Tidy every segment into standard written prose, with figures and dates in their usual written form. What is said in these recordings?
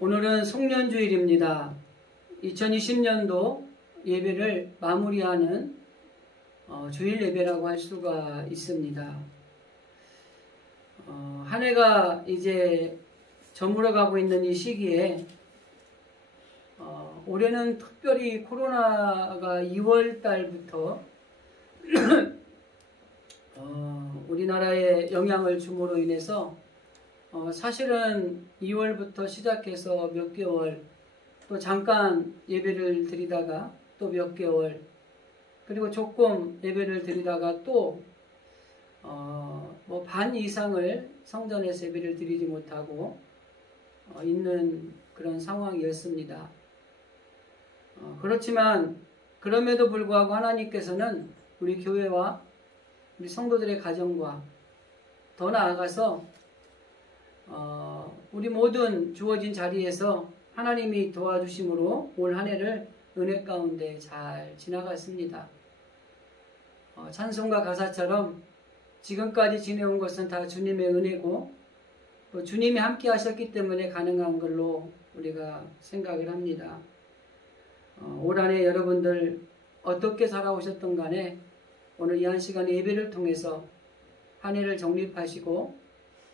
오늘은 송년주일입니다. 2020년도 예배를 마무리하는 주일 예배라고 할 수가 있습니다. 한 해가 이제 저물어 가고 있는 이 시기에 올해는 특별히 코로나가 2월 달부터 우리나라에 영향을 줌으로 인해서 사실은 2월부터 시작해서 몇 개월, 또 잠깐 예배를 드리다가 또 몇 개월, 그리고 조금 예배를 드리다가 또 반 이상을 성전에서 예배를 드리지 못하고 있는 그런 상황이었습니다. 그렇지만 그럼에도 불구하고 하나님께서는 우리 교회와 우리 성도들의 가정과 더 나아가서 우리 모든 주어진 자리에서 하나님이 도와주심으로 올 한 해를 은혜 가운데 잘 지나갔습니다. 찬송가 가사처럼 지금까지 지내온 것은 다 주님의 은혜고 또 주님이 함께 하셨기 때문에 가능한 걸로 우리가 생각을 합니다. 올 한 해 여러분들 어떻게 살아오셨던 간에 오늘 이 한 시간의 예배를 통해서 한 해를 정립하시고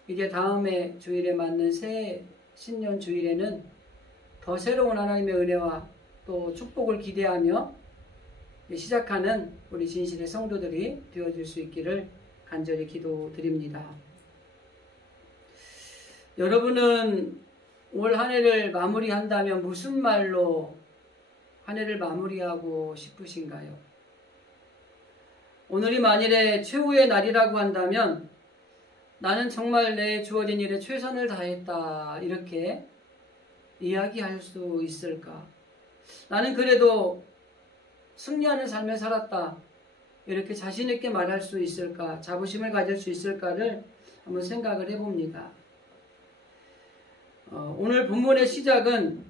이제 다음에 주일에 맞는 새 신년 주일에는 더 새로운 하나님의 은혜와 또 축복을 기대하며 시작하는 우리 진실의 성도들이 되어줄 수 있기를 간절히 기도드립니다. 여러분은 올 한 해를 마무리한다면 무슨 말로 한 해를 마무리하고 싶으신가요? 오늘이 만일에 최후의 날이라고 한다면 나는 정말 내 주어진 일에 최선을 다했다 이렇게 이야기할 수 있을까? 나는 그래도 승리하는 삶을 살았다 이렇게 자신 있게 말할 수 있을까? 자부심을 가질 수 있을까를 한번 생각을 해봅니다. 오늘 본문의 시작은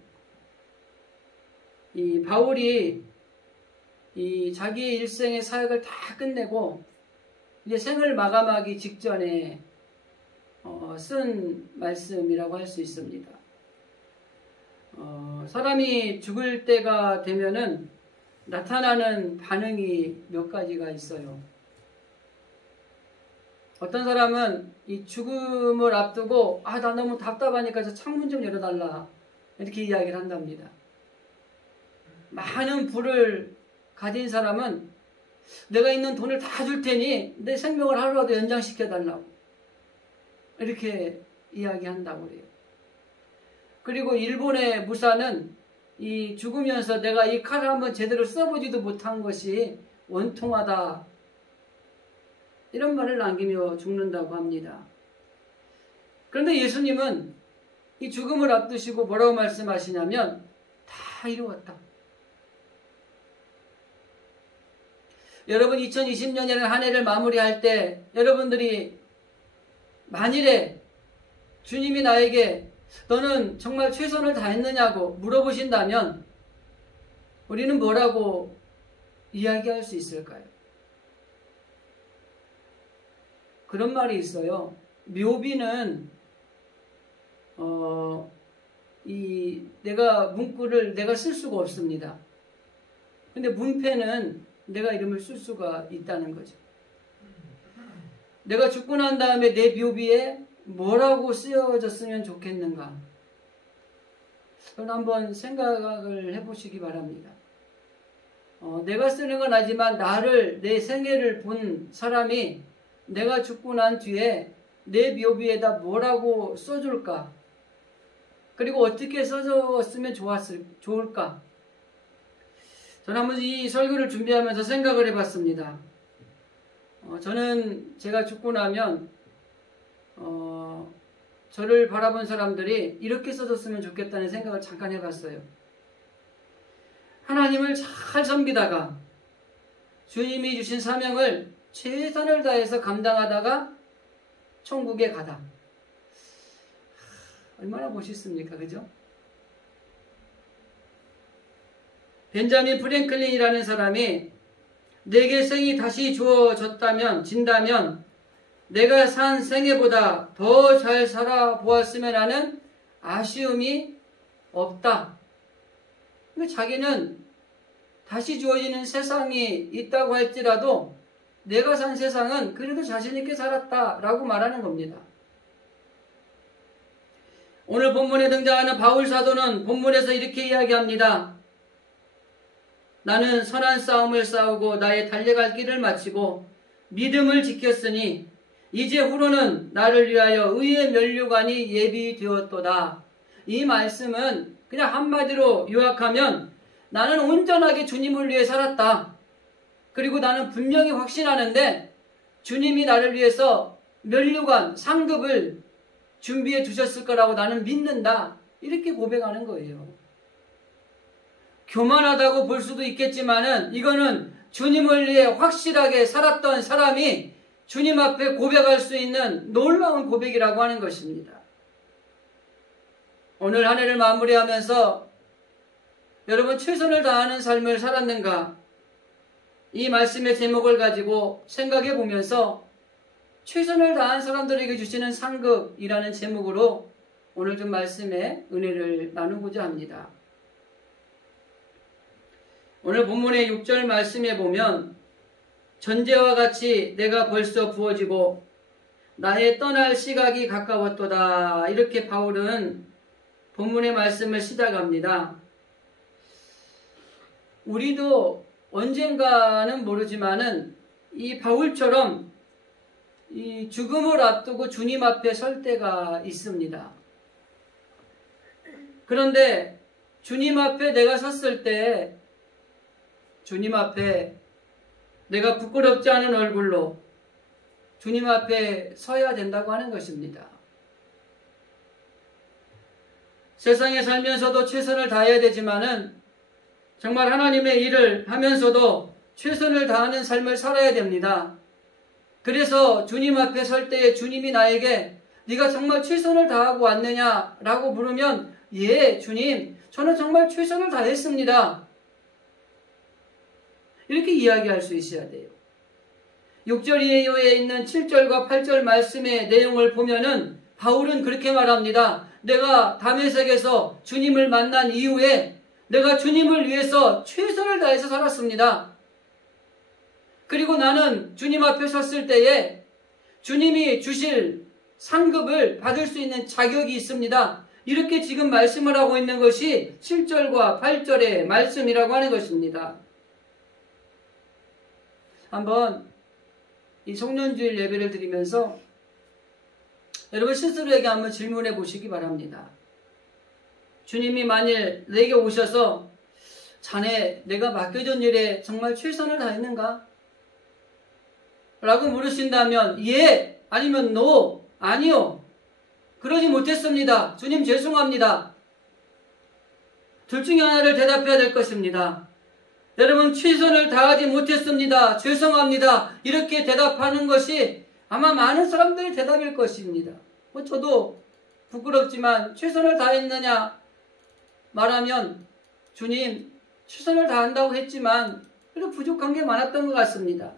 이 바울이 이 자기의 일생의 사역을 다 끝내고 이제 생을 마감하기 직전에 쓴 말씀이라고 할 수 있습니다. 사람이 죽을 때가 되면은 나타나는 반응이 몇 가지가 있어요. 어떤 사람은 이 죽음을 앞두고 나 너무 답답하니까 저 창문 좀 열어달라 이렇게 이야기를 한답니다. 많은 부를 가진 사람은 내가 있는 돈을 다 줄 테니 내 생명을 하루라도 연장시켜달라고 이렇게 이야기한다고 그래요. 그리고 일본의 무사는 이 죽으면서 내가 이 칼을 한번 제대로 써보지도 못한 것이 원통하다 이런 말을 남기며 죽는다고 합니다. 그런데 예수님은 이 죽음을 앞두시고 뭐라고 말씀하시냐면 다 이루었다. 여러분 2020년에는 한 해를 마무리할 때 여러분들이 만일에 주님이 나에게 너는 정말 최선을 다했느냐고 물어보신다면 우리는 뭐라고 이야기할 수 있을까요? 그런 말이 있어요. 묘비는 내가 문구를 내가 쓸 수가 없습니다. 근데 문패는 내가 이름을 쓸 수가 있다는 거죠. 내가 죽고 난 다음에 내 묘비에 뭐라고 쓰여졌으면 좋겠는가? 저는 한번 생각을 해보시기 바랍니다. 내가 쓰는 건 아니지만 나를 내 생애를 본 사람이 내가 죽고 난 뒤에 내 묘비에다 뭐라고 써줄까? 그리고 어떻게 써줬으면 좋을까? 저는 한번 이 설교를 준비하면서 생각을 해봤습니다. 저는 제가 죽고 나면 저를 바라본 사람들이 이렇게 써줬으면 좋겠다는 생각을 잠깐 해봤어요. 하나님을 잘 섬기다가 주님이 주신 사명을 최선을 다해서 감당하다가 천국에 가다. 얼마나 멋있습니까? 그죠? 벤자민 프랭클린이라는 사람이 내게 생이 다시 진다면 내가 산 생애보다 더 잘 살아보았으면 하는 아쉬움이 없다. 근데 자기는 다시 주어지는 세상이 있다고 할지라도 내가 산 세상은 그래도 자신있게 살았다라고 말하는 겁니다. 오늘 본문에 등장하는 바울 사도는 본문에서 이렇게 이야기합니다. 나는 선한 싸움을 싸우고 나의 달려갈 길을 마치고 믿음을 지켰으니 이제 후로는 나를 위하여 의의 면류관이 예비되었도다. 이 말씀은 그냥 한마디로 요약하면 나는 온전하게 주님을 위해 살았다. 그리고 나는 분명히 확신하는데 주님이 나를 위해서 면류관, 상급을 준비해 두셨을 거라고 나는 믿는다. 이렇게 고백하는 거예요. 교만하다고 볼 수도 있겠지만은 이거는 주님을 위해 확실하게 살았던 사람이 주님 앞에 고백할 수 있는 놀라운 고백이라고 하는 것입니다. 오늘 한 해를 마무리하면서 여러분 최선을 다하는 삶을 살았는가? 이 말씀의 제목을 가지고 생각해 보면서 최선을 다한 사람들에게 주시는 상급이라는 제목으로 오늘 좀 말씀의 은혜를 나누고자 합니다. 오늘 본문의 6절 말씀에 보면 전제와 같이 내가 벌써 부어지고 나의 떠날 시각이 가까웠도다. 이렇게 바울은 본문의 말씀을 시작합니다. 우리도 언젠가는 모르지만은 이 바울처럼 이 죽음을 앞두고 주님 앞에 설 때가 있습니다. 그런데 주님 앞에 내가 섰을 때 주님 앞에 내가 부끄럽지 않은 얼굴로 주님 앞에 서야 된다고 하는 것입니다. 세상에 살면서도 최선을 다해야 되지만은 정말 하나님의 일을 하면서도 최선을 다하는 삶을 살아야 됩니다. 그래서 주님 앞에 설 때에 주님이 나에게 네가 정말 최선을 다하고 왔느냐라고 물으면 예, 주님, 저는 정말 최선을 다했습니다. 이렇게 이야기할 수 있어야 돼요. 6절 이하에 있는 7절과 8절 말씀의 내용을 보면은 바울은 그렇게 말합니다. 내가 다메섹에서 주님을 만난 이후에 내가 주님을 위해서 최선을 다해서 살았습니다. 그리고 나는 주님 앞에 섰을 때에 주님이 주실 상급을 받을 수 있는 자격이 있습니다. 이렇게 지금 말씀을 하고 있는 것이 7절과 8절의 말씀이라고 하는 것입니다. 한번 이 송년주일 예배를 드리면서 여러분 스스로에게 한번 질문해 보시기 바랍니다. 주님이 만일 내게 오셔서 자네 내가 맡겨준 일에 정말 최선을 다했는가? 라고 물으신다면 예, 아니면 노, 아니요. 그러지 못했습니다. 주님 죄송합니다. 둘 중에 하나를 대답해야 될 것입니다. 여러분 최선을 다하지 못했습니다. 죄송합니다. 이렇게 대답하는 것이 아마 많은 사람들의 대답일 것입니다. 저도 부끄럽지만 최선을 다했느냐 말하면 주님 최선을 다한다고 했지만 그래도 부족한 게 많았던 것 같습니다.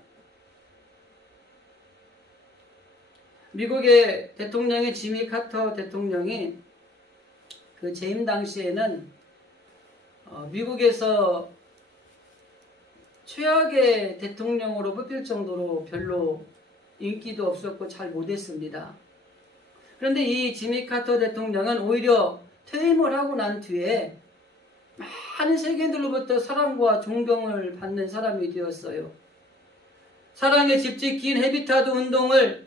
미국의 대통령의 지미 카터 대통령이 그 재임 당시에는 미국에서 최악의 대통령으로 뽑힐 정도로 별로 인기도 없었고 잘 못했습니다. 그런데 이 지미 카터 대통령은 오히려 퇴임을 하고 난 뒤에 많은 세계인들로부터 사랑과 존경을 받는 사람이 되었어요. 사랑의 집 짓기인 헤비타드 운동을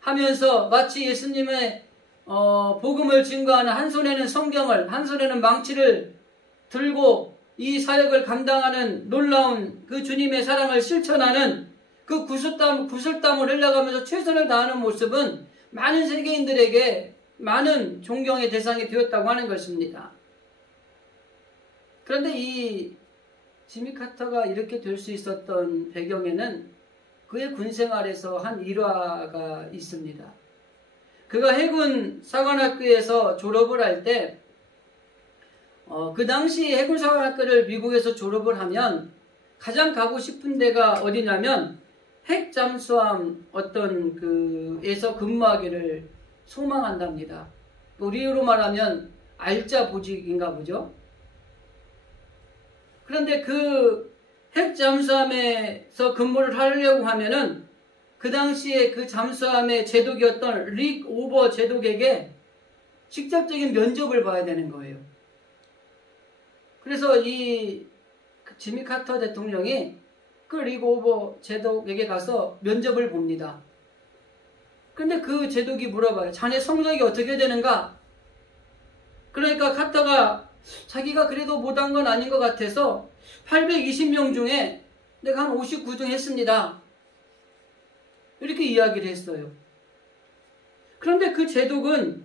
하면서 마치 예수님의 복음을 증거하는 한 손에는 성경을 한 손에는 망치를 들고 이 사역을 감당하는 놀라운 그 주님의 사랑을 실천하는 그 구슬땀을 흘려가면서 최선을 다하는 모습은 많은 세계인들에게 많은 존경의 대상이 되었다고 하는 것입니다. 그런데 이 지미 카터가 이렇게 될 수 있었던 배경에는 그의 군생활에서 한 일화가 있습니다. 그가 해군 사관학교에서 졸업을 할 때 그 당시 해군 사관학교를 미국에서 졸업을 하면 가장 가고 싶은 데가 어디냐면 핵 잠수함 어떤 그에서 근무하기를 소망한답니다. 우리로 말하면 알짜 보직인가 보죠. 그런데 그 핵잠수함에서 근무를 하려고 하면은 그 당시에 그 잠수함의 제독이었던 릭 오버 제독에게 직접적인 면접을 봐야 되는 거예요. 그래서 이 지미 카터 대통령이 그 릭 오버 제독에게 가서 면접을 봅니다. 근데 그 제독이 물어봐요. 자네 성적이 어떻게 되는가? 그러니까 카터가 자기가 그래도 못한 건 아닌 것 같아서 820명 중에 내가 한 59등 했습니다. 이렇게 이야기를 했어요. 그런데 그 제독은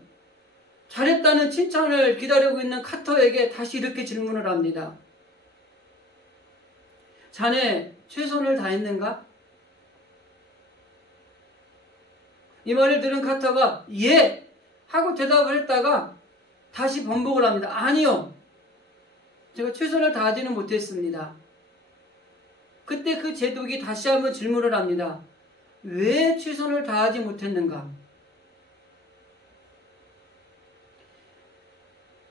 잘했다는 칭찬을 기다리고 있는 카터에게 다시 이렇게 질문을 합니다. 자네 최선을 다했는가? 이 말을 들은 카터가 예! 하고 대답을 했다가 다시 번복을 합니다. 아니요. 제가 최선을 다하지는 못했습니다. 그때 그 제독이 다시 한번 질문을 합니다. 왜 최선을 다하지 못했는가?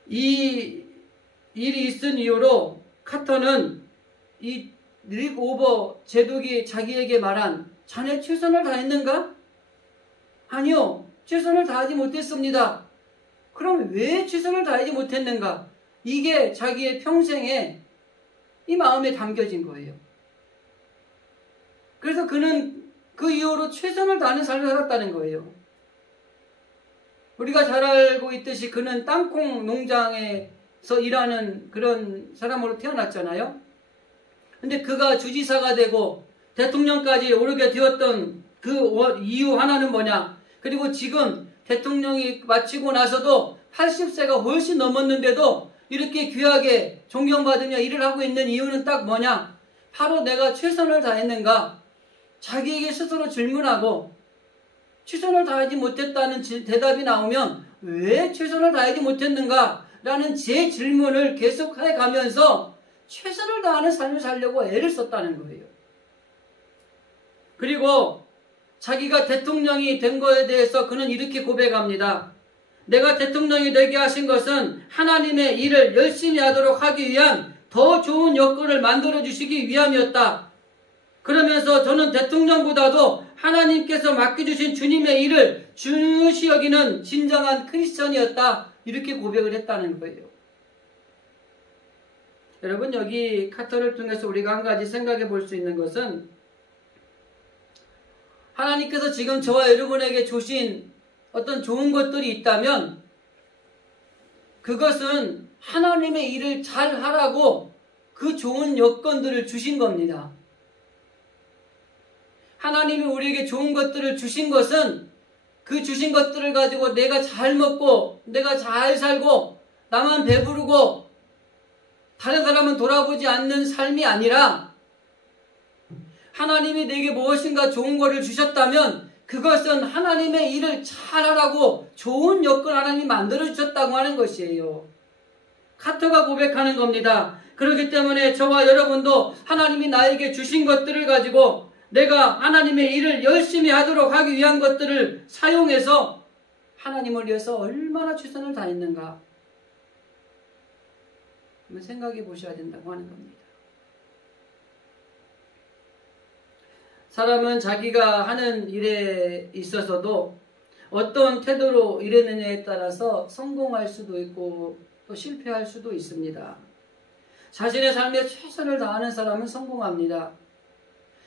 이 일이 있은 이후로 카터는 이 릭 오버 제독이 자기에게 말한 자네 최선을 다했는가? 아니요. 최선을 다하지 못했습니다. 그럼 왜 최선을 다하지 못했는가? 이게 자기의 평생에 이 마음에 담겨진 거예요. 그래서 그는 그 이후로 최선을 다하는 삶을 살았다는 거예요. 우리가 잘 알고 있듯이 그는 땅콩 농장에서 일하는 그런 사람으로 태어났잖아요. 근데 그가 주지사가 되고 대통령까지 오르게 되었던 그 이유 하나는 뭐냐? 그리고 지금 대통령이 마치고 나서도 80세가 훨씬 넘었는데도 이렇게 귀하게 존경받으며 일을 하고 있는 이유는 딱 뭐냐? 바로 내가 최선을 다했는가? 자기에게 스스로 질문하고 최선을 다하지 못했다는 대답이 나오면 왜 최선을 다하지 못했는가? 라는 제 질문을 계속해 가면서 최선을 다하는 삶을 살려고 애를 썼다는 거예요. 그리고 자기가 대통령이 된 거에 대해서 그는 이렇게 고백합니다. 내가 대통령이 되게 하신 것은 하나님의 일을 열심히 하도록 하기 위한 더 좋은 여건을 만들어 주시기 위함이었다. 그러면서 저는 대통령보다도 하나님께서 맡겨주신 주님의 일을 중요시 여기는 진정한 크리스천이었다. 이렇게 고백을 했다는 거예요. 여러분, 여기 카터를 통해서 우리가 한 가지 생각해 볼 수 있는 것은 하나님께서 지금 저와 여러분에게 주신 어떤 좋은 것들이 있다면 그것은 하나님의 일을 잘 하라고 그 좋은 여건들을 주신 겁니다. 하나님이 우리에게 좋은 것들을 주신 것은 그 주신 것들을 가지고 내가 잘 먹고 내가 잘 살고 나만 배부르고 다른 사람은 돌아보지 않는 삶이 아니라 하나님이 내게 무엇인가 좋은 것을 주셨다면 그것은 하나님의 일을 잘하라고 좋은 여건 하나님이 만들어주셨다고 하는 것이에요. 카터가 고백하는 겁니다. 그렇기 때문에 저와 여러분도 하나님이 나에게 주신 것들을 가지고 내가 하나님의 일을 열심히 하도록 하기 위한 것들을 사용해서 하나님을 위해서 얼마나 최선을 다했는가 한번 생각해 보셔야 된다고 하는 겁니다. 사람은 자기가 하는 일에 있어서도 어떤 태도로 일했느냐에 따라서 성공할 수도 있고 또 실패할 수도 있습니다. 자신의 삶에 최선을 다하는 사람은 성공합니다.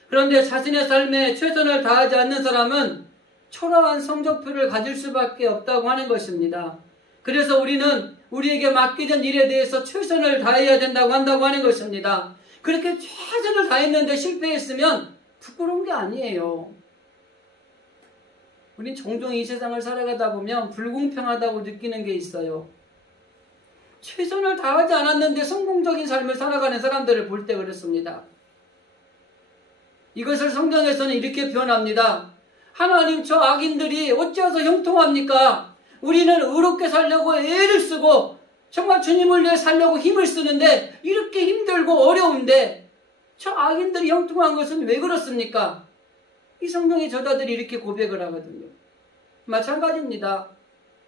그런데 자신의 삶에 최선을 다하지 않는 사람은 초라한 성적표를 가질 수밖에 없다고 하는 것입니다. 그래서 우리는 우리에게 맡겨진 일에 대해서 최선을 다해야 된다고 한다고 하는 것입니다. 그렇게 최선을 다했는데 실패했으면 부끄러운 게 아니에요. 우린 종종 이 세상을 살아가다 보면 불공평하다고 느끼는 게 있어요. 최선을 다하지 않았는데 성공적인 삶을 살아가는 사람들을 볼 때 그렇습니다. 이것을 성경에서는 이렇게 표현합니다. 하나님, 저 악인들이 어찌어서 형통합니까? 우리는 의롭게 살려고 애를 쓰고 정말 주님을 위해 살려고 힘을 쓰는데 이렇게 힘들고 어려운데 저 악인들이 형통한 것은 왜 그렇습니까? 이 성경의 저자들이 이렇게 고백을 하거든요. 마찬가지입니다.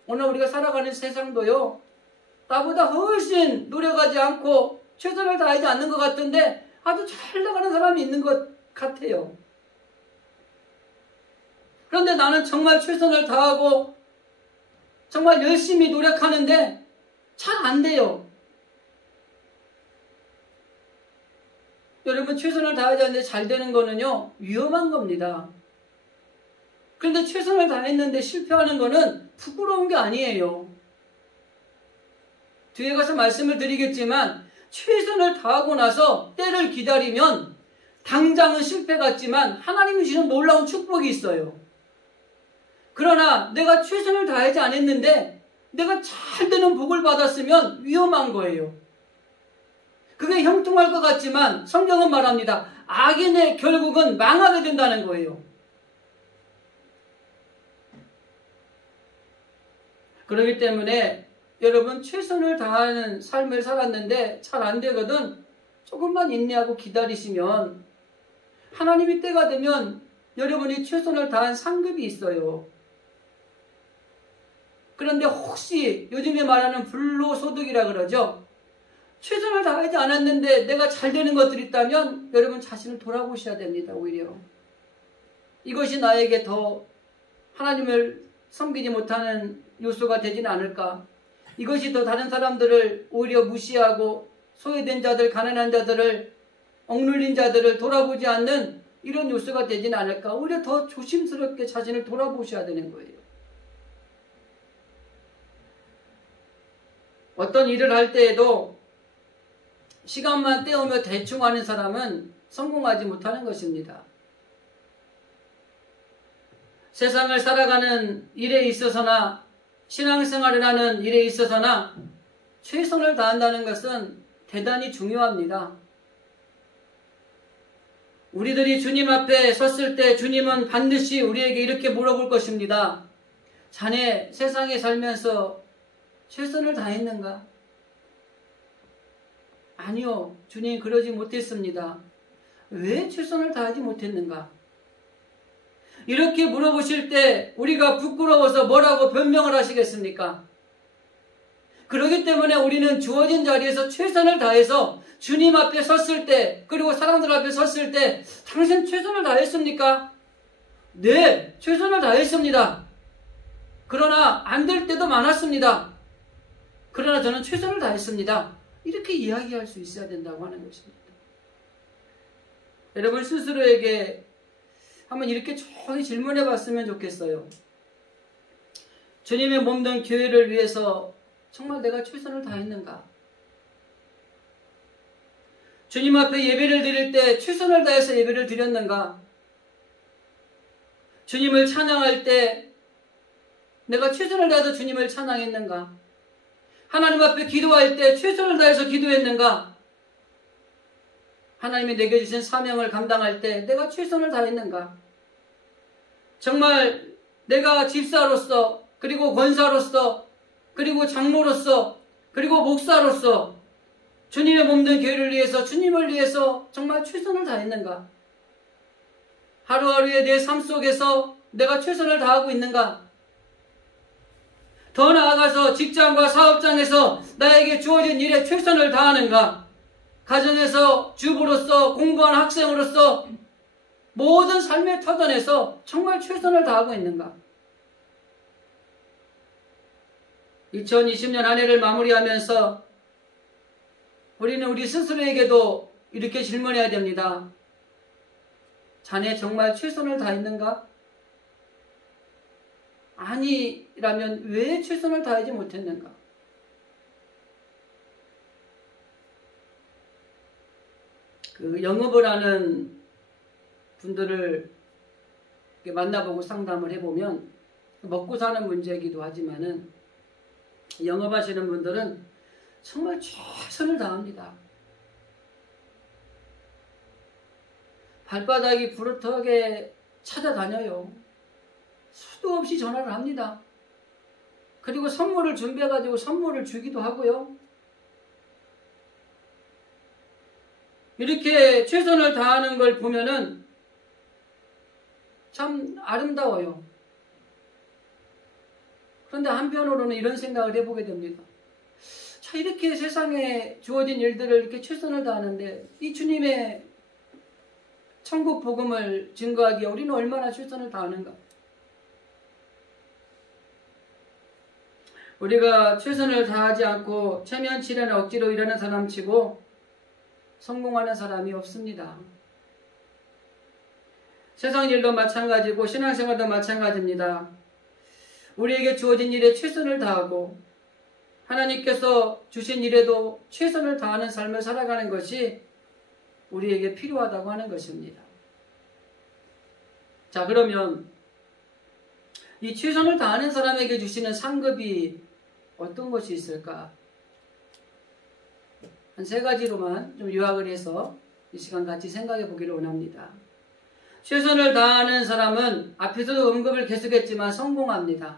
오늘 우리가 살아가는 세상도요. 나보다 훨씬 노력하지 않고 최선을 다하지 않는 것 같은데 아주 잘 나가는 사람이 있는 것 같아요. 그런데 나는 정말 최선을 다하고 정말 열심히 노력하는데 잘 안 돼요. 여러분, 최선을 다하지 않는데 잘 되는 거는요, 위험한 겁니다. 그런데 최선을 다했는데 실패하는 거는 부끄러운 게 아니에요. 뒤에 가서 말씀을 드리겠지만 최선을 다하고 나서 때를 기다리면 당장은 실패 같지만 하나님이 주시는 놀라운 축복이 있어요. 그러나 내가 최선을 다하지 않았는데 내가 잘 되는 복을 받았으면 위험한 거예요. 그게 형통할 것 같지만 성경은 말합니다. 악인의 결국은 망하게 된다는 거예요. 그렇기 때문에 여러분, 최선을 다하는 삶을 살았는데 잘 안 되거든 조금만 인내하고 기다리시면 하나님이 때가 되면 여러분이 최선을 다한 상급이 있어요. 그런데 혹시 요즘에 말하는 불로소득이라 그러죠. 최선을 다하지 않았는데 내가 잘 되는 것들이 있다면 여러분 자신을 돌아보셔야 됩니다. 오히려 이것이 나에게 더 하나님을 섬기지 못하는 요소가 되지는 않을까. 이것이 더 다른 사람들을 오히려 무시하고 소외된 자들, 가난한 자들을, 억눌린 자들을 돌아보지 않는 이런 요소가 되지는 않을까. 오히려 더 조심스럽게 자신을 돌아보셔야 되는 거예요. 어떤 일을 할 때에도 시간만 때우며 대충 하는 사람은 성공하지 못하는 것입니다. 세상을 살아가는 일에 있어서나 신앙생활을 하는 일에 있어서나 최선을 다한다는 것은 대단히 중요합니다. 우리들이 주님 앞에 섰을 때 주님은 반드시 우리에게 이렇게 물어볼 것입니다. 자네 세상에 살면서 최선을 다했는가? 아니요, 주님 그러지 못했습니다. 왜 최선을 다하지 못했는가? 이렇게 물어보실 때 우리가 부끄러워서 뭐라고 변명을 하시겠습니까? 그렇기 때문에 우리는 주어진 자리에서 최선을 다해서 주님 앞에 섰을 때, 그리고 사람들 앞에 섰을 때 당신 최선을 다했습니까? 네, 최선을 다했습니다. 그러나 안 될 때도 많았습니다. 그러나 저는 최선을 다했습니다. 이렇게 이야기할 수 있어야 된다고 하는 것입니다. 여러분 스스로에게 한번 이렇게 조용히 질문해 봤으면 좋겠어요. 주님의 몸된 교회를 위해서 정말 내가 최선을 다했는가? 주님 앞에 예배를 드릴 때 최선을 다해서 예배를 드렸는가? 주님을 찬양할 때 내가 최선을 다해서 주님을 찬양했는가? 하나님 앞에 기도할 때 최선을 다해서 기도했는가? 하나님이 내게 주신 사명을 감당할 때 내가 최선을 다했는가? 정말 내가 집사로서, 그리고 권사로서, 그리고 장로로서, 그리고 목사로서 주님의 몸된 교회를 위해서, 주님을 위해서 정말 최선을 다했는가? 하루하루의 내 삶 속에서 내가 최선을 다하고 있는가? 더 나아가서 직장과 사업장에서 나에게 주어진 일에 최선을 다하는가? 가정에서 주부로서, 공부하는 학생으로서 모든 삶의 터전에서 정말 최선을 다하고 있는가? 2020년 한 해를 마무리하면서 우리는 우리 스스로에게도 이렇게 질문해야 됩니다. 자네 정말 최선을 다했는가? 아니라면 왜 최선을 다하지 못했는가? 영업을 하는 분들을 만나보고 상담을 해보면 먹고 사는 문제이기도 하지만은 영업하시는 분들은 정말 최선을 다합니다. 발바닥이 부르트하게 찾아다녀요. 수도 없이 전화를 합니다. 그리고 선물을 준비해가지고 선물을 주기도 하고요. 이렇게 최선을 다하는 걸 보면은 참 아름다워요. 그런데 한편으로는 이런 생각을 해보게 됩니다. 이렇게 세상에 주어진 일들을 이렇게 최선을 다하는데 이 주님의 천국 복음을 증거하기에 우리는 얼마나 최선을 다하는가? 우리가 최선을 다하지 않고 체면치레나 억지로 일하는 사람치고 성공하는 사람이 없습니다. 세상 일도 마찬가지고 신앙생활도 마찬가지입니다. 우리에게 주어진 일에 최선을 다하고 하나님께서 주신 일에도 최선을 다하는 삶을 살아가는 것이 우리에게 필요하다고 하는 것입니다. 자, 그러면 이 최선을 다하는 사람에게 주시는 상급이 어떤 것이 있을까? 한 3가지로만 좀 요약을 해서 이 시간 같이 생각해 보기를 원합니다. 최선을 다하는 사람은 앞에서도 언급을 계속했지만 성공합니다.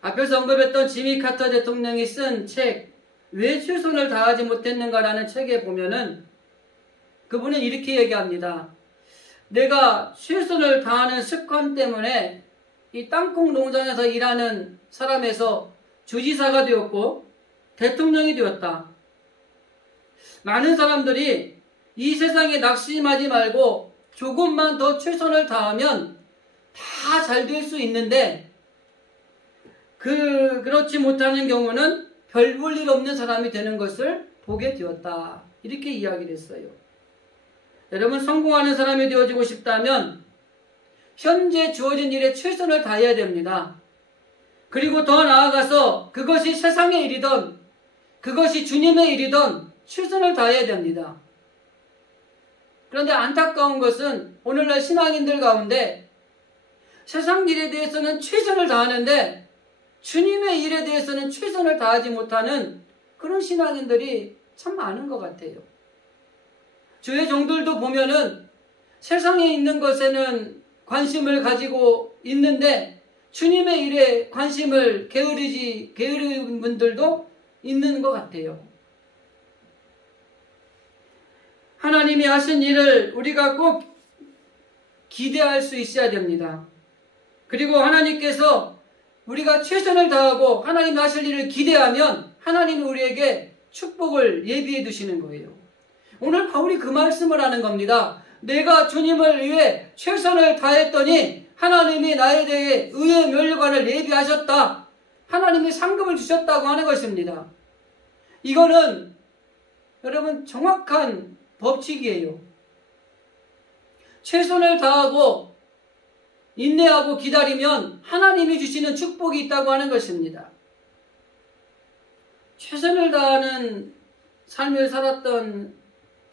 앞에서 언급했던 지미 카터 대통령이 쓴 책, 왜 최선을 다하지 못했는가라는 책에 보면은 그분은 이렇게 얘기합니다. 내가 최선을 다하는 습관 때문에 이 땅콩 농장에서 일하는 사람에서 주지사가 되었고 대통령이 되었다. 많은 사람들이 이 세상에 낙심하지 말고 조금만 더 최선을 다하면 다 잘 될 수 있는데 그렇지 못하는 경우는 별 볼 일 없는 사람이 되는 것을 보게 되었다. 이렇게 이야기를 했어요. 여러분, 성공하는 사람이 되어지고 싶다면 현재 주어진 일에 최선을 다해야 됩니다. 그리고 더 나아가서 그것이 세상의 일이든 그것이 주님의 일이든 최선을 다해야 됩니다. 그런데 안타까운 것은 오늘날 신앙인들 가운데 세상 일에 대해서는 최선을 다하는데 주님의 일에 대해서는 최선을 다하지 못하는 그런 신앙인들이 참 많은 것 같아요. 주의 종들도 보면은 세상에 있는 것에는 관심을 가지고 있는데 주님의 일에 관심을 게으르는 분들도 있는 것 같아요. 하나님이 하신 일을 우리가 꼭 기대할 수 있어야 됩니다. 그리고 하나님께서 우리가 최선을 다하고 하나님이 하실 일을 기대하면 하나님이 우리에게 축복을 예비해 두시는 거예요. 오늘 바울이 그 말씀을 하는 겁니다. 내가 주님을 위해 최선을 다했더니 하나님이 나에 대해 의의 면류관을 예비하셨다. 하나님이 상급을 주셨다고 하는 것입니다. 이거는 여러분 정확한 법칙이에요. 최선을 다하고 인내하고 기다리면 하나님이 주시는 축복이 있다고 하는 것입니다. 최선을 다하는 삶을 살았던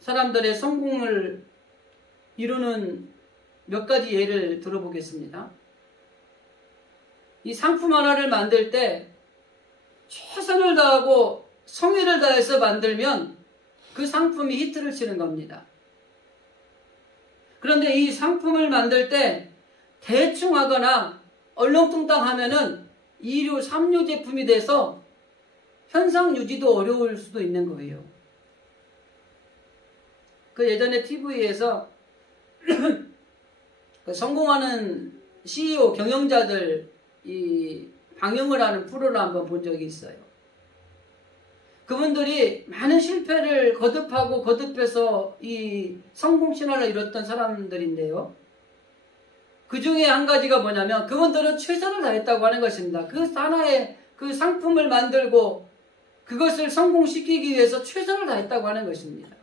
사람들의 성공을 이루는 몇 가지 예를 들어보겠습니다. 이 상품 하나를 만들 때 최선을 다하고 성의를 다해서 만들면 그 상품이 히트를 치는 겁니다. 그런데 이 상품을 만들 때 대충 하거나 얼렁뚱땅 하면은 2류, 3류 제품이 돼서 현상 유지도 어려울 수도 있는 거예요. 그 예전에 TV에서 성공하는 CEO 경영자들 이 방영을 하는 프로를 한번 본 적이 있어요. 그분들이 많은 실패를 거듭해서 이 성공 신화를 이뤘던 사람들인데요. 그 중에 한 가지가 뭐냐면 그분들은 최선을 다했다고 하는 것입니다. 그 하나의 그 상품을 만들고 그것을 성공시키기 위해서 최선을 다했다고 하는 것입니다.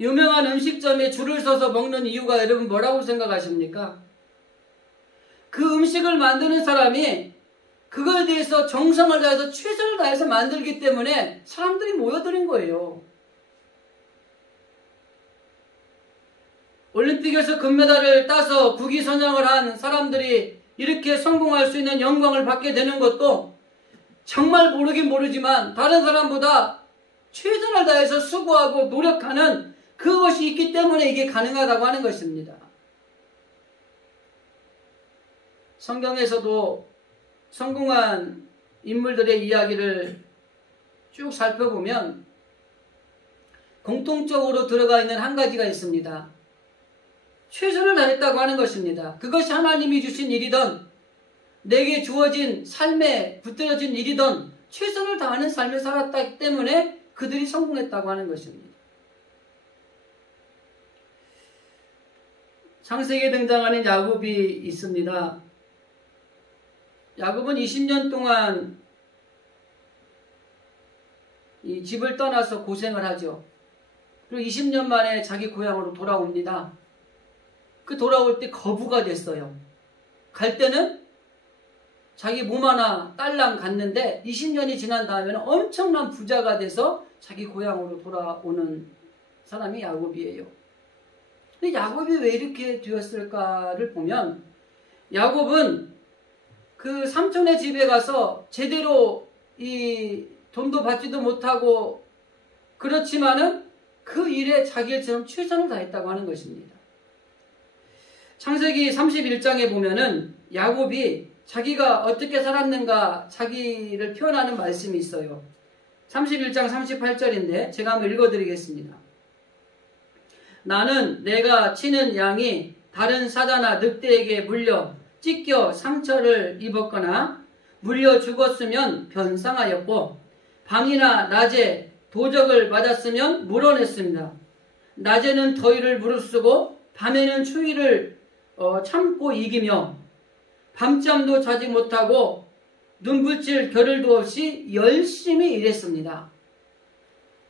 유명한 음식점에 줄을 서서 먹는 이유가 여러분 뭐라고 생각하십니까? 그 음식을 만드는 사람이 그거에 대해서 정성을 다해서 최선을 다해서 만들기 때문에 사람들이 모여드는 거예요. 올림픽에서 금메달을 따서 국위선양을 한 사람들이 이렇게 성공할 수 있는 영광을 받게 되는 것도 정말 모르긴 모르지만 다른 사람보다 최선을 다해서 수고하고 노력하는 그것이 있기 때문에 이게 가능하다고 하는 것입니다. 성경에서도 성공한 인물들의 이야기를 쭉 살펴보면 공통적으로 들어가 있는 한 가지가 있습니다. 최선을 다했다고 하는 것입니다. 그것이 하나님이 주신 일이든 내게 주어진 삶에 붙들어진 일이던 최선을 다하는 삶을 살았기 때문에 그들이 성공했다고 하는 것입니다. 창세기에 등장하는 야곱이 있습니다. 야곱은 20년 동안 이 집을 떠나서 고생을 하죠. 그리고 20년 만에 자기 고향으로 돌아옵니다. 그 돌아올 때 거부가 됐어요. 갈 때는 자기 몸 하나 딸랑 갔는데 20년이 지난 다음에는 엄청난 부자가 돼서 자기 고향으로 돌아오는 사람이 야곱이에요. 근데 야곱이 왜 이렇게 되었을까를 보면 야곱은 그 삼촌의 집에 가서 제대로 이 돈도 받지도 못하고 그렇지만은 그 일에 자기 일처럼 최선을 다했다고 하는 것입니다. 창세기 31장에 보면은 야곱이 자기가 어떻게 살았는가 자기를 표현하는 말씀이 있어요. 31장 38절인데 제가 한번 읽어드리겠습니다. 나는 내가 치는 양이 다른 사자나 늑대에게 물려 찢겨 상처를 입었거나 물려 죽었으면 변상하였고 밤이나 낮에 도적을 맞았으면 물어냈습니다. 낮에는 더위를 무릅쓰고 밤에는 추위를 참고 이기며 밤잠도 자지 못하고 눈붙일 겨를도 없이 열심히 일했습니다.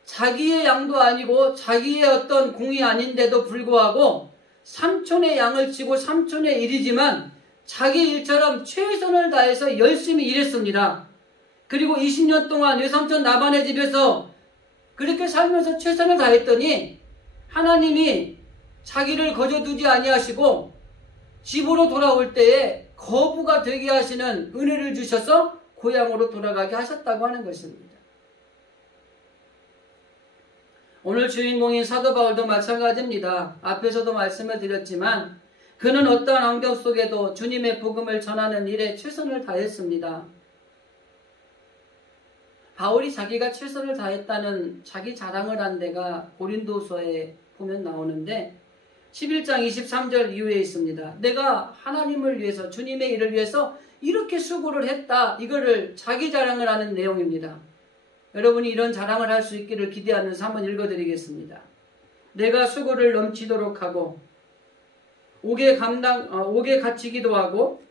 자기의 양도 아니고 자기의 어떤 공이 아닌데도 불구하고 삼촌의 양을 치고 삼촌의 일이지만 자기 일처럼 최선을 다해서 열심히 일했습니다. 그리고 20년 동안 외삼촌 라반의 집에서 그렇게 살면서 최선을 다했더니 하나님이 자기를 거저두지 아니하시고 집으로 돌아올 때에 거부가 되게 하시는 은혜를 주셔서 고향으로 돌아가게 하셨다고 하는 것입니다. 오늘 주인공인 사도 바울도 마찬가지입니다. 앞에서도 말씀을 드렸지만 그는 어떠한 환경 속에도 주님의 복음을 전하는 일에 최선을 다했습니다. 바울이 자기가 최선을 다했다는 자기 자랑을 한 데가 고린도서에 보면 나오는데 11장 23절 이후에 있습니다. 내가 하나님을 위해서 주님의 일을 위해서 이렇게 수고를 했다. 이거를 자기 자랑을 하는 내용입니다. 여러분이 이런 자랑을 할 수 있기를 기대하면서 한번 읽어드리겠습니다. 내가 수고를 넘치도록 하고 옥에 갇히기도 하고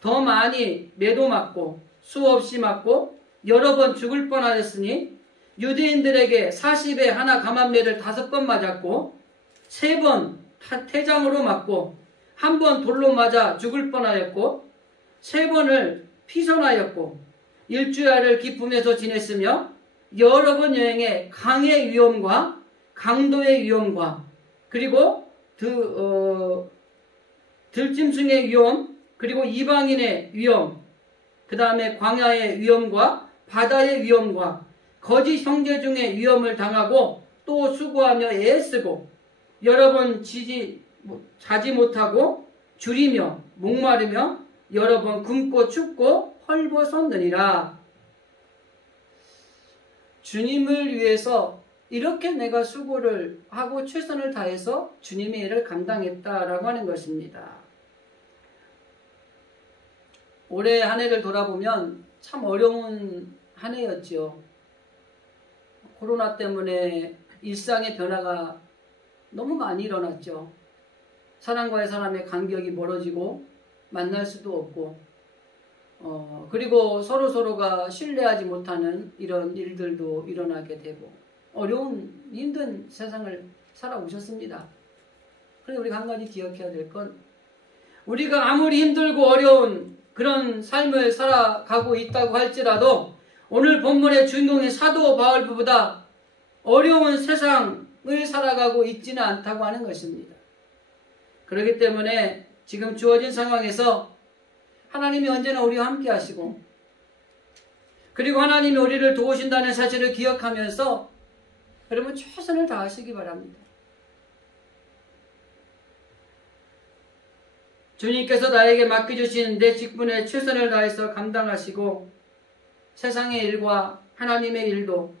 더 많이 매도 맞고 수없이 맞고 여러 번 죽을 뻔하였으니 유대인들에게 40에 하나 감암매를 5번 맞았고 3번 태장으로 맞고 1번 돌로 맞아 죽을 뻔하였고 3번을 피선하였고 일주야를 기품에서 지냈으며 여러 번 여행에 강의 위험과 강도의 위험과 그리고 들짐승의 위험 그리고 이방인의 위험 그 다음에 광야의 위험과 바다의 위험과 거짓 형제 중에 위험을 당하고 또 수고하며 애쓰고 여러 번 자지 못하고 줄이며 목마르며 여러 번 굶고 춥고 헐벗었느니라. 주님을 위해서 이렇게 내가 수고를 하고 최선을 다해서 주님의 일을 감당했다라고 하는 것입니다. 올해 한 해를 돌아보면 참 어려운 한 해였죠. 코로나 때문에 일상의 변화가 너무 많이 일어났죠. 사람과의 사람의 간격이 멀어지고 만날 수도 없고 그리고 서로가 신뢰하지 못하는 이런 일들도 일어나게 되고 어려운 힘든 세상을 살아오셨습니다. 그런데 우리가 한 가지 기억해야 될 건 우리가 아무리 힘들고 어려운 그런 삶을 살아가고 있다고 할지라도 오늘 본문의 주인공인 사도 바울보다 어려운 세상을 살아가고 있지는 않다고 하는 것입니다. 그렇기 때문에 지금 주어진 상황에서 하나님이 언제나 우리와 함께 하시고 그리고 하나님이 우리를 도우신다는 사실을 기억하면서 여러분 최선을 다하시기 바랍니다. 주님께서 나에게 맡겨주신 내 직분에 최선을 다해서 감당하시고 세상의 일과 하나님의 일도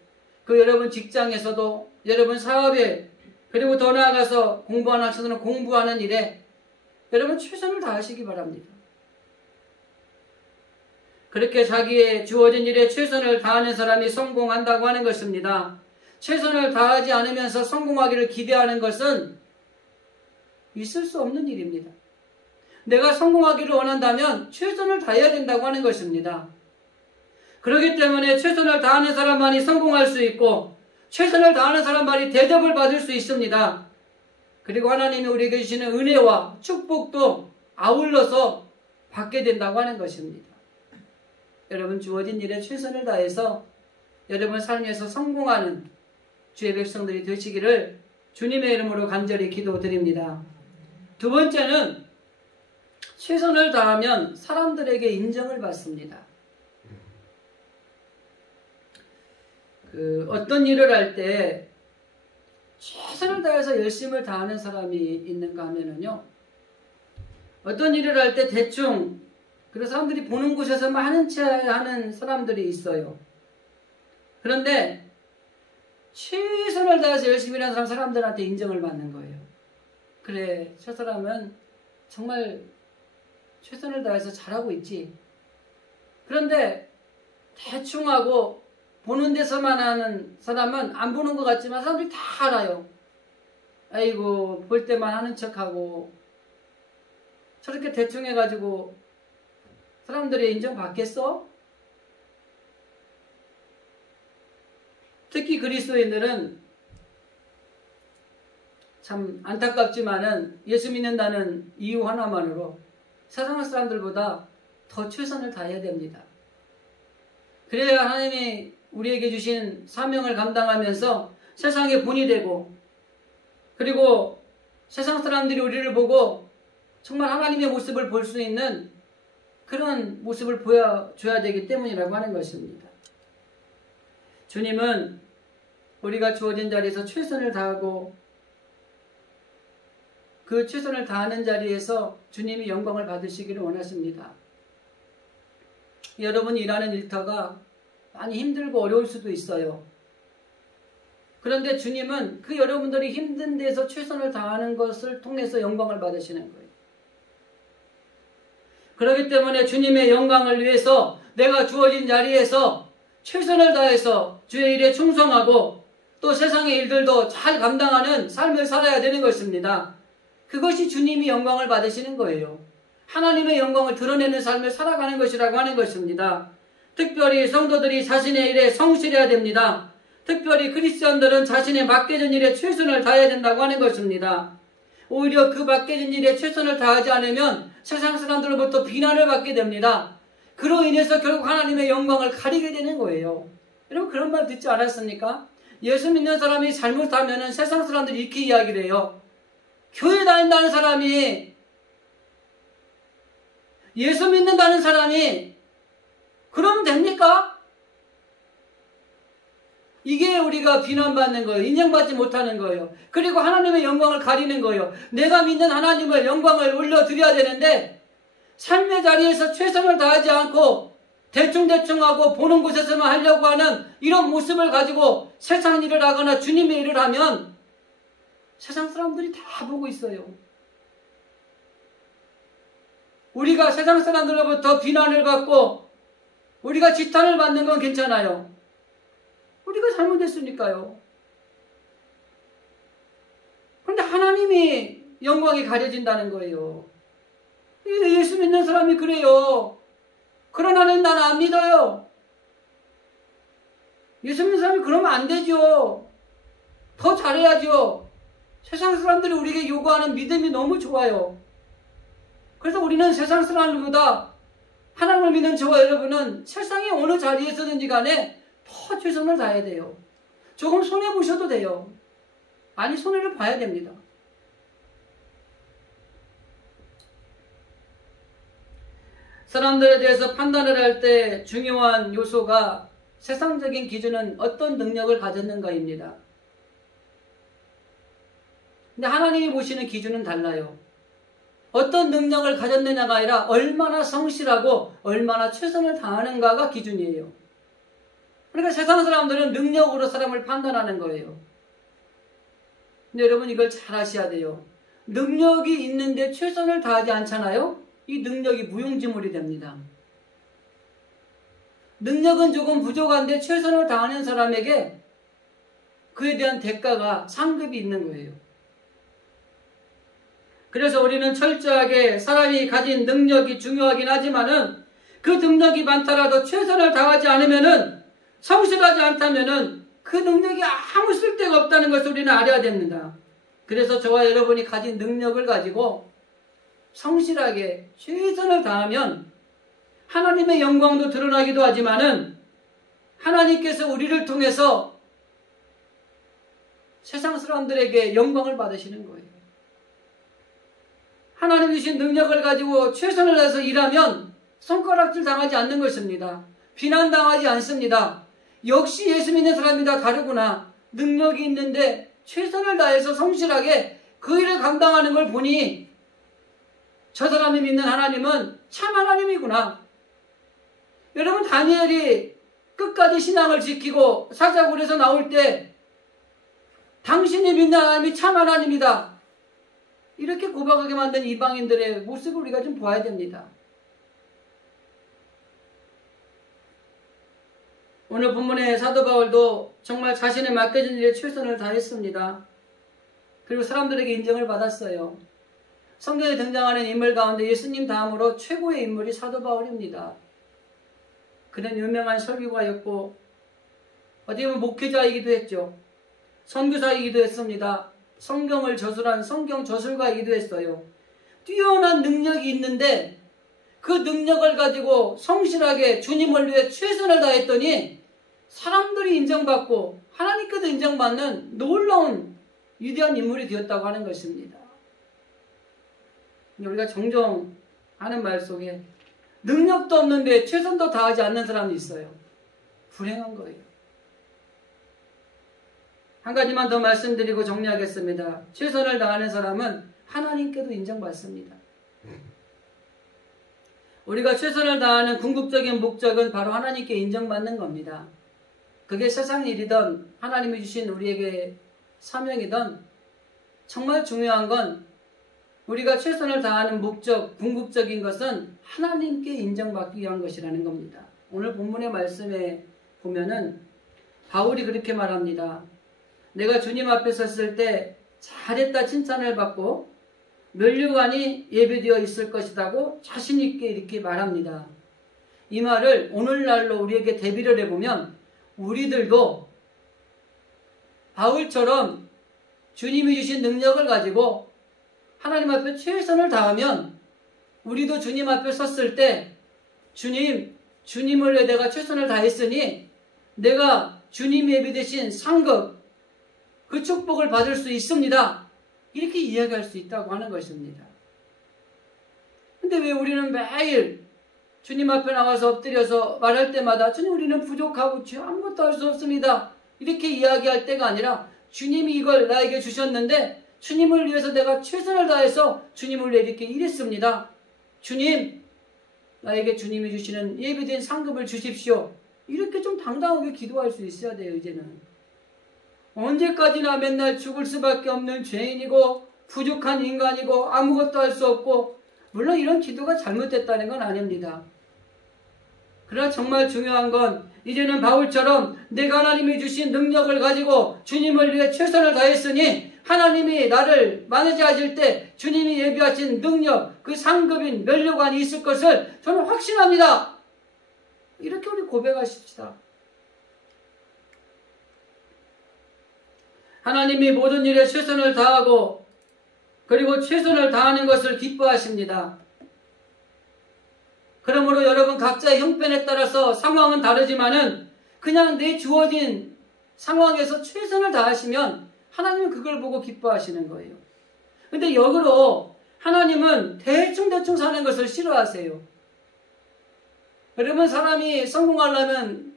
그 여러분 직장에서도 여러분 사업에 그리고 더 나아가서 공부하는 학생들은 공부하는 일에 여러분 최선을 다하시기 바랍니다. 그렇게 자기의 주어진 일에 최선을 다하는 사람이 성공한다고 하는 것입니다. 최선을 다하지 않으면서 성공하기를 기대하는 것은 있을 수 없는 일입니다. 내가 성공하기를 원한다면 최선을 다해야 된다고 하는 것입니다. 그렇기 때문에 최선을 다하는 사람만이 성공할 수 있고 최선을 다하는 사람만이 대접을 받을 수 있습니다. 그리고 하나님이 우리에게 주시는 은혜와 축복도 아울러서 받게 된다고 하는 것입니다. 여러분 주어진 일에 최선을 다해서 여러분 삶에서 성공하는 주의 백성들이 되시기를 주님의 이름으로 간절히 기도드립니다. 두 번째는 최선을 다하면 사람들에게 인정을 받습니다. 어떤 일을 할 때 최선을 다해서 열심을 다하는 사람이 있는가 하면은요, 어떤 일을 할 때 대충 그래서 사람들이 보는 곳에서만 하는 채 하는 사람들이 있어요. 그런데 최선을 다해서 열심히 하는 사람들한테 인정을 받는 거예요. 그래, 저 사람은 정말 최선을 다해서 잘하고 있지. 그런데 대충 하고 보는 데서만 하는 사람은 안 보는 것 같지만 사람들이 다 알아요. 아이고, 볼 때만 하는 척하고 저렇게 대충 해가지고 사람들이 인정받겠어? 특히 그리스도인들은 참 안타깝지만은 예수 믿는다는 이유 하나만으로 세상 사람들보다 더 최선을 다해야 됩니다. 그래야 하나님이 우리에게 주신 사명을 감당하면서 세상의 본이 되고, 그리고 세상 사람들이 우리를 보고 정말 하나님의 모습을 볼 수 있는 그런 모습을 보여줘야 되기 때문이라고 하는 것입니다. 주님은 우리가 주어진 자리에서 최선을 다하고 그 최선을 다하는 자리에서 주님이 영광을 받으시기를 원하십니다. 여러분 일하는 일터가 많이 힘들고 어려울 수도 있어요. 그런데 주님은 그 여러분들이 힘든 데서 최선을 다하는 것을 통해서 영광을 받으시는 거예요. 그렇기 때문에 주님의 영광을 위해서 내가 주어진 자리에서 최선을 다해서 주의 일에 충성하고 또 세상의 일들도 잘 감당하는 삶을 살아야 되는 것입니다. 그것이 주님이 영광을 받으시는 거예요. 하나님의 영광을 드러내는 삶을 살아가는 것이라고 하는 것입니다. 특별히 성도들이 자신의 일에 성실해야 됩니다. 특별히 크리스천들은 자신의 맡겨진 일에 최선을 다해야 된다고 하는 것입니다. 오히려 그 맡겨진 일에 최선을 다하지 않으면 세상 사람들로부터 비난을 받게 됩니다. 그로 인해서 결국 하나님의 영광을 가리게 되는 거예요. 여러분 그런 말 듣지 않았습니까? 예수 믿는 사람이 잘못하면 세상 사람들이 이렇게 이야기를 해요. 교회 다닌다는 사람이, 예수 믿는다는 사람이 그러면 됩니까? 이게 우리가 비난받는 거예요. 인정받지 못하는 거예요. 그리고 하나님의 영광을 가리는 거예요. 내가 믿는 하나님을 영광을 올려드려야 되는데 삶의 자리에서 최선을 다하지 않고 대충대충하고 보는 곳에서만 하려고 하는 이런 모습을 가지고 세상 일을 하거나 주님의 일을 하면 세상 사람들이 다 보고 있어요. 우리가 세상 사람들로부터 비난을 받고 우리가 지탄을 받는 건 괜찮아요. 우리가 잘못했으니까요. 그런데 하나님이 영광이 가려진다는 거예요. 예수 믿는 사람이 그래요. 그러나 나는 안 믿어요. 예수 믿는 사람이 그러면 안 되죠. 더 잘해야죠. 세상 사람들이 우리에게 요구하는 믿음이 너무 좋아요. 그래서 우리는 세상 사람들보다 하나님을 믿는 저와 여러분은 세상의 어느 자리에서든지 간에 더 최선을 다해야 돼요. 조금 손해보셔도 돼요. 아니, 손해를 봐야 됩니다. 사람들에 대해서 판단을 할 때 중요한 요소가 세상적인 기준은 어떤 능력을 가졌는가입니다. 근데 하나님이 보시는 기준은 달라요. 어떤 능력을 가졌느냐가 아니라 얼마나 성실하고 얼마나 최선을 다하는가가 기준이에요. 그러니까 세상 사람들은 능력으로 사람을 판단하는 거예요. 근데 여러분 이걸 잘 아셔야 돼요. 능력이 있는데 최선을 다하지 않잖아요? 이 능력이 무용지물이 됩니다. 능력은 조금 부족한데 최선을 다하는 사람에게 그에 대한 대가가 상급이 있는 거예요. 그래서 우리는 철저하게 사람이 가진 능력이 중요하긴 하지만은 그 능력이 많더라도 최선을 다하지 않으면은 성실하지 않다면은 그 능력이 아무 쓸데가 없다는 것을 우리는 알아야 됩니다. 그래서 저와 여러분이 가진 능력을 가지고 성실하게 최선을 다하면 하나님의 영광도 드러나기도 하지만은 하나님께서 우리를 통해서 세상 사람들에게 영광을 받으시는 거예요. 하나님 주신 능력을 가지고 최선을 다해서 일하면 손가락질 당하지 않는 것입니다. 비난당하지 않습니다. 역시 예수 믿는 사람이 다 다르구나. 능력이 있는데 최선을 다해서 성실하게 그 일을 감당하는 걸 보니 저 사람이 믿는 하나님은 참 하나님이구나. 여러분, 다니엘이 끝까지 신앙을 지키고 사자굴에서 나올 때 당신이 믿는 하나님이 참 하나님이다. 이렇게 고백하게 만든 이방인들의 모습을 우리가 좀 봐야 됩니다. 오늘 본문의 사도 바울도 정말 자신의 맡겨진 일에 최선을 다했습니다. 그리고 사람들에게 인정을 받았어요. 성경에 등장하는 인물 가운데 예수님 다음으로 최고의 인물이 사도 바울입니다. 그는 유명한 설교가였고 어떻게 보면 목회자이기도 했죠. 선교사이기도 했습니다. 성경을 저술한 성경 저술가이기도 했어요. 뛰어난 능력이 있는데 그 능력을 가지고 성실하게 주님을 위해 최선을 다했더니 사람들이 인정받고 하나님께도 인정받는 놀라운 위대한 인물이 되었다고 하는 것입니다. 우리가 종종 하는 말 속에 능력도 없는데 최선도 다하지 않는 사람이 있어요. 불행한 거예요. 한 가지만 더 말씀드리고 정리하겠습니다. 최선을 다하는 사람은 하나님께도 인정받습니다. 우리가 최선을 다하는 궁극적인 목적은 바로 하나님께 인정받는 겁니다. 그게 세상 일이든 하나님이 주신 우리에게 사명이든 정말 중요한 건 우리가 최선을 다하는 목적, 궁극적인 것은 하나님께 인정받기 위한 것이라는 겁니다. 오늘 본문의 말씀에 보면은 바울이 그렇게 말합니다. 내가 주님 앞에 섰을 때 잘했다 칭찬을 받고 면류관이 예배되어 있을 것이라고 자신 있게 이렇게 말합니다. 이 말을 오늘날로 우리에게 대비를 해보면 우리들도 바울처럼 주님이 주신 능력을 가지고 하나님 앞에 최선을 다하면 우리도 주님 앞에 섰을 때 주님을 위해 내가 최선을 다했으니 내가 주님이 예비되신 상급 그 축복을 받을 수 있습니다. 이렇게 이야기할 수 있다고 하는 것입니다. 근데 왜 우리는 매일 주님 앞에 나와서 엎드려서 말할 때마다 주님 우리는 부족하고 아무것도 할 수 없습니다. 이렇게 이야기할 때가 아니라 주님이 이걸 나에게 주셨는데 주님을 위해서 내가 최선을 다해서 주님을 위해 이렇게 일했습니다. 주님, 나에게 주님이 주시는 예비된 상급을 주십시오. 이렇게 좀 당당하게 기도할 수 있어야 돼요, 이제는. 언제까지나 맨날 죽을 수밖에 없는 죄인이고 부족한 인간이고 아무것도 할 수 없고, 물론 이런 기도가 잘못됐다는 건 아닙니다. 그러나 정말 중요한 건 이제는 바울처럼 내가 하나님이 주신 능력을 가지고 주님을 위해 최선을 다했으니 하나님이 나를 맞이하실 때 주님이 예비하신 능력, 그 상급인 면류관이 있을 것을 저는 확신합니다. 이렇게 우리 고백하십시다. 하나님이 모든 일에 최선을 다하고 그리고 최선을 다하는 것을 기뻐하십니다. 그러므로 여러분 각자의 형편에 따라서 상황은 다르지만은 그냥 내 주어진 상황에서 최선을 다하시면 하나님은 그걸 보고 기뻐하시는 거예요. 근데 역으로 하나님은 대충 사는 것을 싫어하세요. 여러분 사람이 성공하려면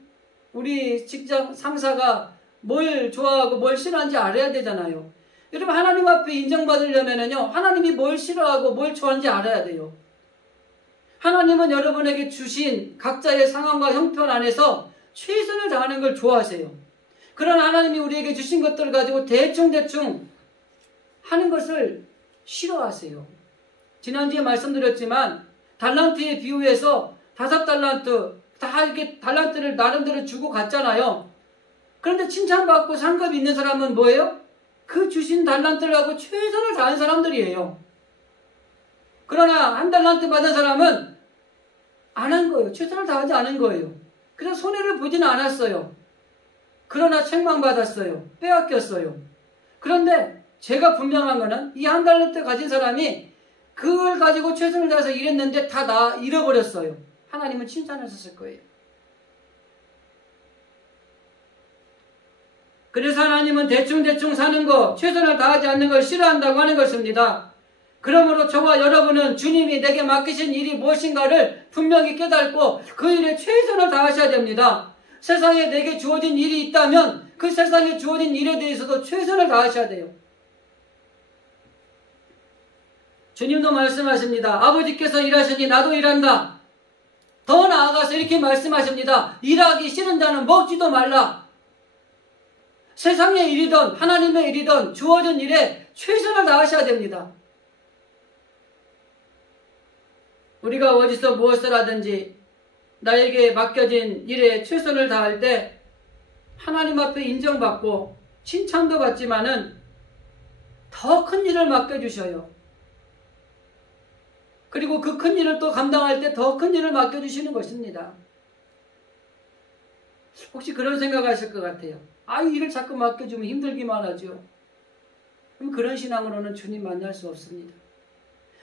우리 직장 상사가 뭘 좋아하고 뭘 싫어하는지 알아야 되잖아요. 여러분 하나님 앞에 인정받으려면요 하나님이 뭘 싫어하고 뭘 좋아하는지 알아야 돼요. 하나님은 여러분에게 주신 각자의 상황과 형편 안에서 최선을 다하는 걸 좋아하세요. 그러나 하나님이 우리에게 주신 것들을 가지고 대충 하는 것을 싫어하세요. 지난주에 말씀드렸지만 달란트에 비유해서 5달란트 다 이렇게 달란트를 나름대로 주고 갔잖아요. 그런데 칭찬받고 상급이 있는 사람은 뭐예요? 그 주신 달란트를 하고 최선을 다한 사람들이에요. 그러나 한 달란트 받은 사람은 안 한 거예요. 최선을 다하지 않은 거예요. 그래서 손해를 보지는 않았어요. 그러나 책망받았어요. 빼앗겼어요. 그런데 제가 분명한 거는 이 한 달란트 가진 사람이 그걸 가지고 최선을 다해서 일했는데 다 잃어버렸어요. 하나님은 칭찬하셨을 거예요. 그래서 하나님은 대충 사는 거, 최선을 다하지 않는 걸 싫어한다고 하는 것입니다. 그러므로 저와 여러분은 주님이 내게 맡기신 일이 무엇인가를 분명히 깨닫고 그 일에 최선을 다하셔야 됩니다. 세상에 내게 주어진 일이 있다면 그 세상에 주어진 일에 대해서도 최선을 다하셔야 돼요. 주님도 말씀하십니다. 아버지께서 일하시니 나도 일한다. 더 나아가서 이렇게 말씀하십니다. 일하기 싫은 자는 먹지도 말라. 세상의 일이든 하나님의 일이든 주어진 일에 최선을 다하셔야 됩니다. 우리가 어디서 무엇을 하든지 나에게 맡겨진 일에 최선을 다할 때 하나님 앞에 인정받고 칭찬도 받지만은 더 큰 일을 맡겨주셔요. 그리고 그 큰 일을 또 감당할 때 더 큰 일을 맡겨주시는 것입니다. 혹시 그런 생각하실 것 같아요. 이 일을 자꾸 맡겨주면 힘들기만 하죠. 그럼 그런 신앙으로는 주님 만날 수 없습니다.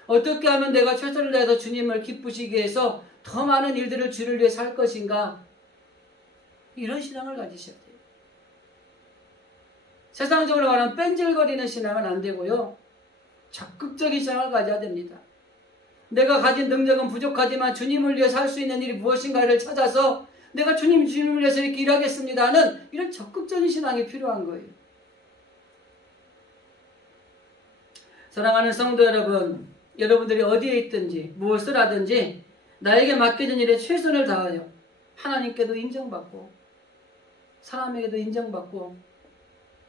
어떻게 하면 내가 최선을 다해서 주님을 기쁘시게 해서 더 많은 일들을 주를 위해 살 것인가? 이런 신앙을 가지셔야 돼요. 세상적으로 말하면 뺀질거리는 신앙은 안 되고요. 적극적인 신앙을 가져야 됩니다. 내가 가진 능력은 부족하지만 주님을 위해 살 수 있는 일이 무엇인가를 찾아서 내가 주님을 위해서 이렇게 일하겠습니다는 이런 적극적인 신앙이 필요한 거예요. 사랑하는 성도 여러분, 여러분들이 어디에 있든지 무엇을 하든지 나에게 맡겨진 일에 최선을 다하여 하나님께도 인정받고 사람에게도 인정받고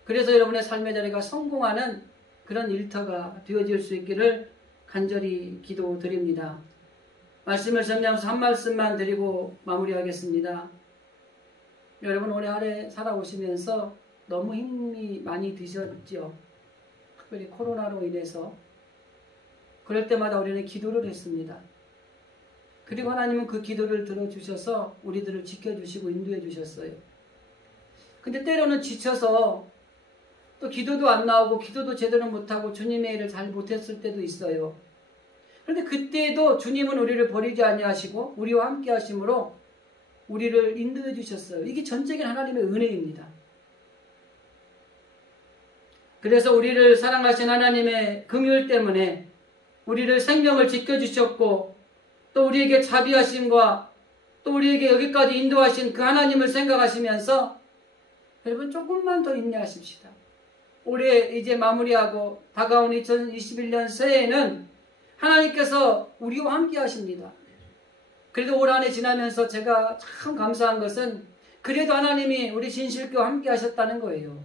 그래서 여러분의 삶의 자리가 성공하는 그런 일터가 되어질 수 있기를 간절히 기도드립니다. 말씀을 정리하면서 한 말씀만 드리고 마무리하겠습니다. 여러분 올해 한 해 살아오시면서 너무 힘이 많이 드셨죠. 특별히 코로나로 인해서. 그럴 때마다 우리는 기도를 했습니다. 그리고 하나님은 그 기도를 들어주셔서 우리들을 지켜주시고 인도해 주셨어요. 근데 때로는 지쳐서 또 기도도 안 나오고 기도도 제대로 못하고 주님의 일을 잘 못했을 때도 있어요. 그런데 그때도 주님은 우리를 버리지 아니하시고 우리와 함께 하심으로 우리를 인도해 주셨어요. 이게 전적인 하나님의 은혜입니다. 그래서 우리를 사랑하신 하나님의 긍휼 때문에 우리를 생명을 지켜주셨고 또 우리에게 자비하심과 또 우리에게 여기까지 인도하신 그 하나님을 생각하시면서 여러분 조금만 더 인내하십시다. 올해 이제 마무리하고 다가온 2021년 새해에는 하나님께서 우리와 함께 하십니다. 그래도 올 한 해 지나면서 제가 참 감사한 것은 그래도 하나님이 우리 진실교와 함께 하셨다는 거예요.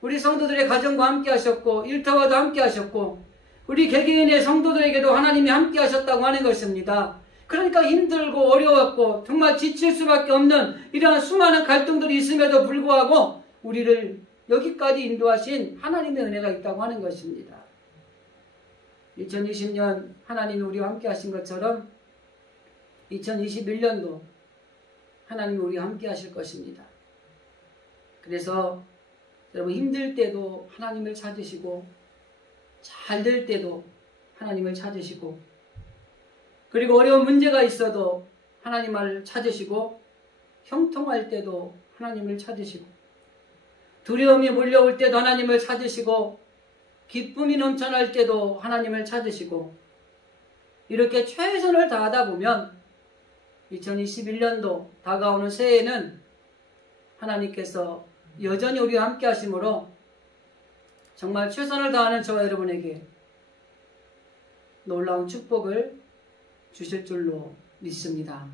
우리 성도들의 가정과 함께 하셨고 일터와도 함께 하셨고 우리 개개인의 성도들에게도 하나님이 함께 하셨다고 하는 것입니다. 그러니까 힘들고 어려웠고 정말 지칠 수밖에 없는 이러한 수많은 갈등들이 있음에도 불구하고 우리를 여기까지 인도하신 하나님의 은혜가 있다고 하는 것입니다. 2020년 하나님이 우리와 함께 하신 것처럼 2021년도 하나님이 우리와 함께 하실 것입니다. 그래서 여러분 힘들 때도 하나님을 찾으시고 잘 될 때도 하나님을 찾으시고 그리고 어려운 문제가 있어도 하나님을 찾으시고 형통할 때도 하나님을 찾으시고 두려움이 몰려올 때도 하나님을 찾으시고 기쁨이 넘쳐날 때도 하나님을 찾으시고 이렇게 최선을 다하다 보면 2021년도 다가오는 새해에는 하나님께서 여전히 우리와 함께 하심으로 정말 최선을 다하는 저와 여러분에게 놀라운 축복을 주실 줄로 믿습니다.